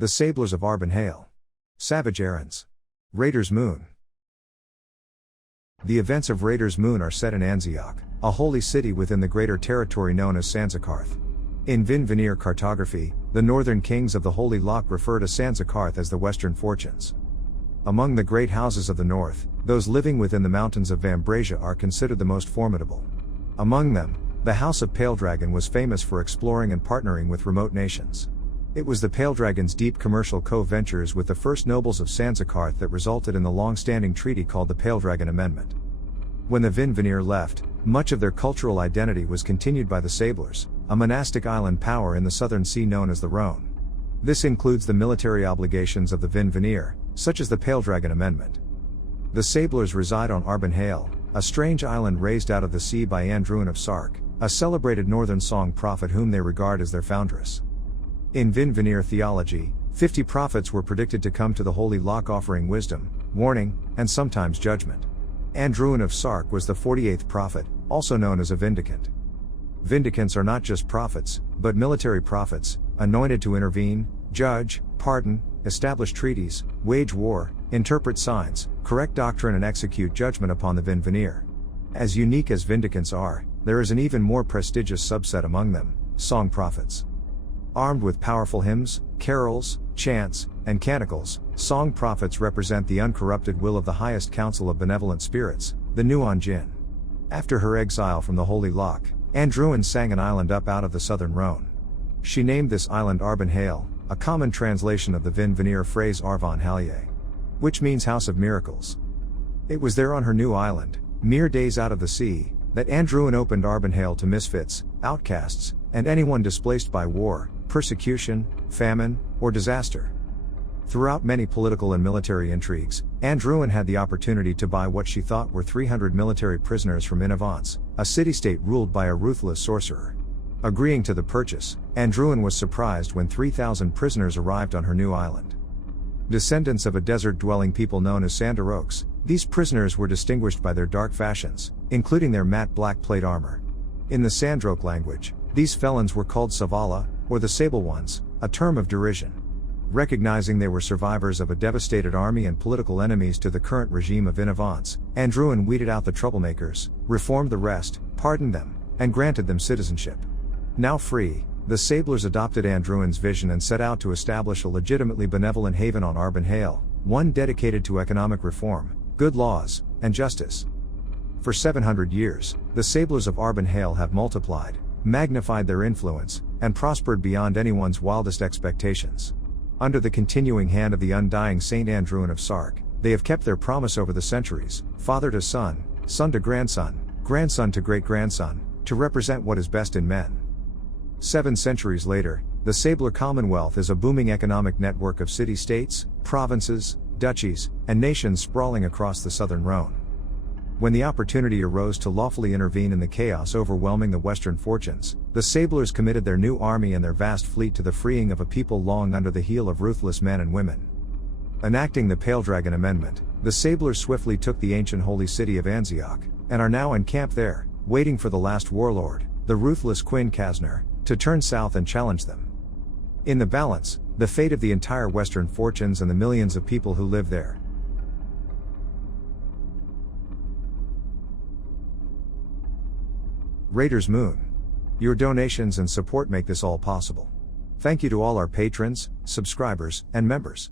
The Sablers of Arbonhale. Savage Errands. Raiders' Moon. The events of Raiders' Moon are set in Anzioch, a holy city within the greater territory known as Sanzakarth. In Vin Veneer cartography, the northern kings of the Holy Loch refer to Sanzakarth as the Western Fortunes. Among the great houses of the north, those living within the mountains of Vambrasia are considered the most formidable. Among them, the House of Pale Dragon was famous for exploring and partnering with remote nations. It was the Pale Dragon's deep commercial co-ventures with the first nobles of Sanzakarth that resulted in the long-standing treaty called the Pale Dragon Amendment. When the Vin Veneer left, much of their cultural identity was continued by the Sablers, a monastic island power in the southern sea known as the Rhone. This includes the military obligations of the Vin Veneer, such as the Pale Dragon Amendment. The Sablers reside on Arbonhale, a strange island raised out of the sea by Anzion of Sark, a celebrated northern song prophet whom they regard as their foundress. In Vin Veneer theology, 50 prophets were predicted to come to the Holy Loch offering wisdom, warning, and sometimes judgment. Anzion of Sark was the 48th prophet, also known as a vindicant. Vindicants are not just prophets, but military prophets, anointed to intervene, judge, pardon, establish treaties, wage war, interpret signs, correct doctrine and execute judgment upon the Vin Veneer. As unique as vindicants are, there is an even more prestigious subset among them, song prophets. Armed with powerful hymns, carols, chants, and canticles, song prophets represent the uncorrupted will of the highest council of benevolent spirits, the Nuon Jin. After her exile from the Holy Loch, Anzion sang an island up out of the southern Rhone. She named this island Arbonhale, a common translation of the Vin Veneer phrase Arvonhale, which means House of Miracles. It was there on her new island, mere days out of the sea, that Anzion opened Arbonhale to misfits, outcasts, and anyone displaced by war, persecution, famine, or disaster. Throughout many political and military intrigues, Anzion had the opportunity to buy what she thought were 300 military prisoners from Innovance, a city-state ruled by a ruthless sorcerer. Agreeing to the purchase, Anzion was surprised when 3,000 prisoners arrived on her new island. Descendants of a desert-dwelling people known as Sanzarochs, these prisoners were distinguished by their dark fashions, including their matte black plate armor. In the Sanzaroch language, these felons were called Savala, or the Sable Ones, a term of derision. Recognizing they were survivors of a devastated army and political enemies to the current regime of Innovance, Anzion weeded out the troublemakers, reformed the rest, pardoned them, and granted them citizenship. Now free, the Sablers adopted Anzion's vision and set out to establish a legitimately benevolent haven on Arbonhale, one dedicated to economic reform, good laws, and justice. For 700 years, the Sablers of Arbonhale have multiplied, magnified their influence, and prospered beyond anyone's wildest expectations. Under the continuing hand of the undying Saint Anzion of Sark, they have kept their promise over the centuries, father to son, son to grandson, grandson to great-grandson, to represent what is best in men. 7 centuries later, the Sabler Commonwealth is a booming economic network of city-states, provinces, duchies, and nations sprawling across the southern Rhone. When the opportunity arose to lawfully intervene in the chaos overwhelming the Western Fortunes, the Sablers committed their new army and their vast fleet to the freeing of a people long under the heel of ruthless men and women. Enacting the Pale Dragon Amendment, the Sablers swiftly took the ancient holy city of Anzioch, and are now encamped there, waiting for the last warlord, the ruthless Quinn Casner, to turn south and challenge them. In the balance, the fate of the entire Western Fortunes and the millions of people who live there. Raiders' Moon. Your donations and support make this all possible. Thank you to all our patrons, subscribers, and members.